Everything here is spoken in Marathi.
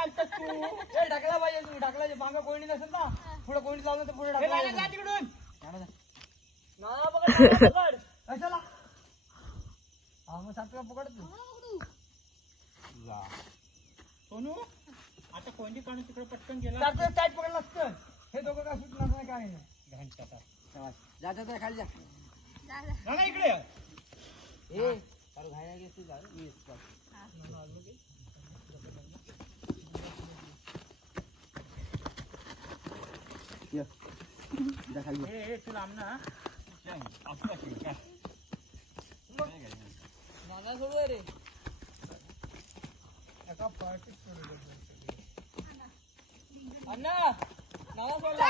टाकला पाहिजे तू टाकला मागं कोणी नसेल ना पुढे कोणी लावलं तर पुढे टाकला तिकडून कशाला हा मग सातव्या पकड तू सोनू आता कोणती काढून तिकडे पटकन गेला टाईट पकडलं असतं हे दोघं काय सुटणार नाही काय नाही जा जा खाली जा ना इकडे ए चालू घायला घेतली जा मी ये जा खाली ए तू लांब ना नाना सोडू रे एका पार्टी सोडू अण्णा नावा सोडला